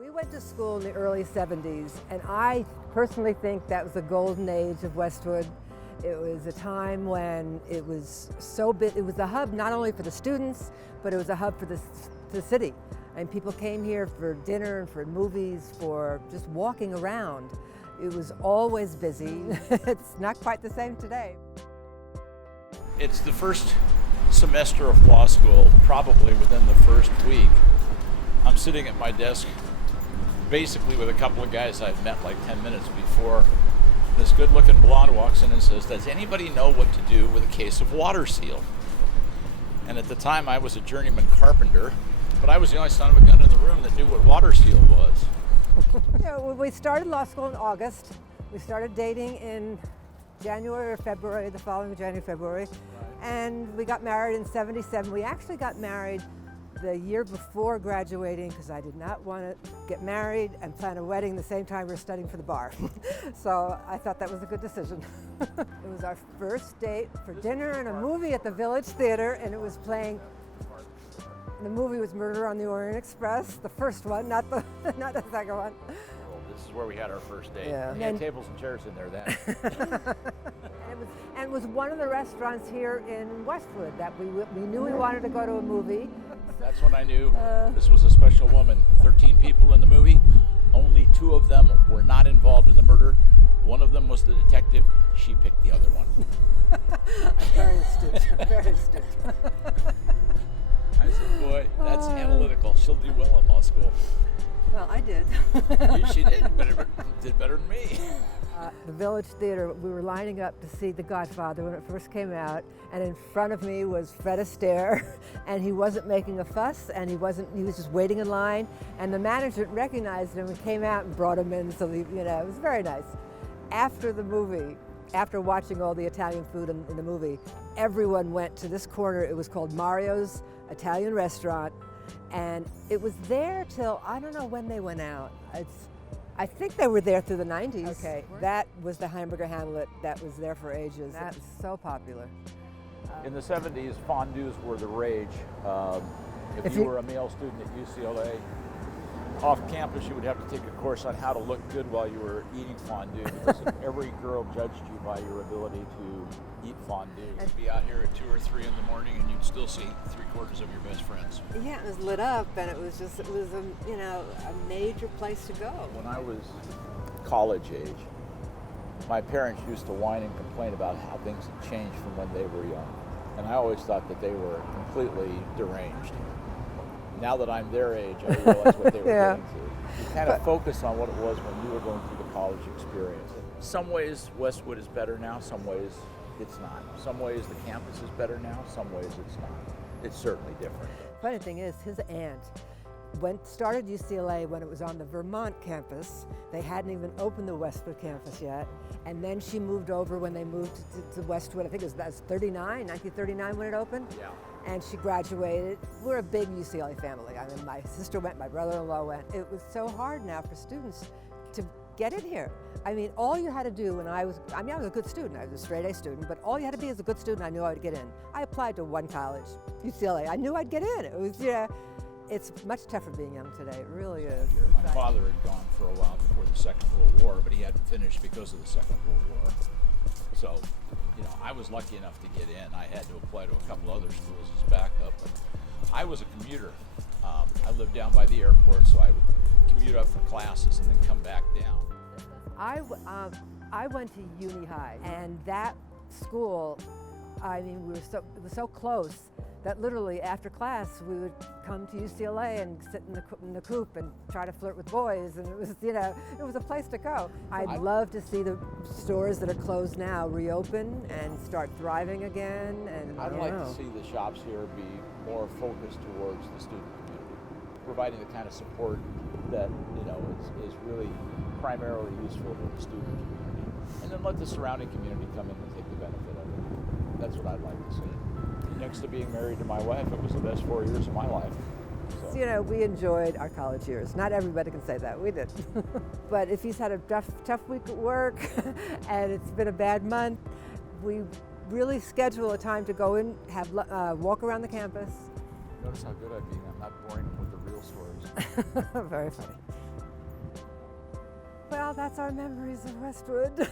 We went to school in the early 70s, and I personally think that was the golden age of Westwood. It was a time when it was so big. It was a hub not only for the students, but it was a hub for the city. And people came here for dinner and for movies, for just walking around. It was always busy. It's not quite the same today. It's the first semester of law school, probably within the first week. I'm sitting at my desk basically with a couple of guys I've met like 10 minutes before. This good-looking blonde walks in and says, "Does anybody know what to do with a case of water seal?" And at the time I was a journeyman carpenter, but I was the only son of a gun in the room that knew what water seal was. We started law school in August. We started dating in January or February, the following January, February. And we got married in '77. We actually got married the year before graduating because I did not want to get married and plan a wedding the same time we were studying for the bar. So I thought that was a good decision. It was our first date for dinner and a movie at the Village Theater, and it was playing. The movie was Murder on the Orient Express, the first one, not the second one. Well, this is where we had our first date. Yeah. We had tables and chairs in there then. And it was one of the restaurants here in Westwood that we knew we wanted to go to a movie. That's when I knew this was a special woman. 13 people in the movie, only 2 of them were not involved in the murder. One of them was the detective. She picked the other one. Very astute, very astute. I said, boy, that's analytical. She'll do well in law school. Well, I did. She did better than me. The Village Theater, we were lining up to see The Godfather when it first came out, and in front of me was Fred Astaire, and he wasn't making a fuss, and he was just waiting in line, and the manager recognized him and came out and brought him in, so it was very nice. After the movie, after watching all the Italian food in the movie, everyone went to this corner. It was called Mario's Italian Restaurant, and it was there till, I don't know when they went out. I think they were there through the 90s. Okay, that was the hamburger hamlet that was there for ages. That was so popular. In the 70s, fondues were the rage. If you were a male student at UCLA, off campus you would have to take a course on how to look good while you were eating fondue, because every girl judged you by your ability to eat fondue. You'd be out here at 2 or 3 in the morning and you'd still see 3/4 of your best friends. Yeah, it was lit up, and it was a major place to go. When I was college age, my parents used to whine and complain about how things had changed from when they were young. And I always thought that they were completely deranged. Now that I'm their age, I realize what they were getting through. You kind of focus on what it was when you were going through the college experience. Some ways Westwood is better now, some ways it's not. Some ways the campus is better now, some ways it's not. It's certainly different. Funny thing is, his aunt started UCLA when it was on the Vermont campus. They hadn't even opened the Westwood campus yet. And then she moved over when they moved to Westwood. I think that was 1939 when it opened. Yeah. And she graduated. We're a big UCLA family. I mean, my sister went, my brother-in-law went. It was so hard now for students to get in here. I mean, all you had to do when I was a good student. I was a straight A student, but all you had to be as a good student, I knew I would get in. I applied to one college, UCLA. I knew I'd get in. It was, it's much tougher being young today. It really is. My father had gone for a while before the Second World War, but he hadn't finished because of the Second World War. So, I was lucky enough to get in. I had to apply to a couple other schools as backup, but I was a commuter. I lived down by the airport, so I would commute up for classes and then come back down. I went to Uni High, and that school, it was so close that literally after class we would come to UCLA and sit in the coop and try to flirt with boys, and it was a place to go. I'd love to see the stores that are closed now reopen and start thriving again. And I'd like to see the shops here be more focused towards the student community, providing the kind of support that is really primarily useful to the student community, and then let the surrounding community come in and take the benefit of it. That's what I'd like to see. Next to being married to my wife, it was the best 4 years of my life. So. We enjoyed our college years. Not everybody can say that. We did. But if he's had a tough week at work and it's been a bad month, we really schedule a time to go in, have walk around the campus. Notice how good I'm being. I'm not boring with the real stories. Very funny. Well, that's our memories of Westwood.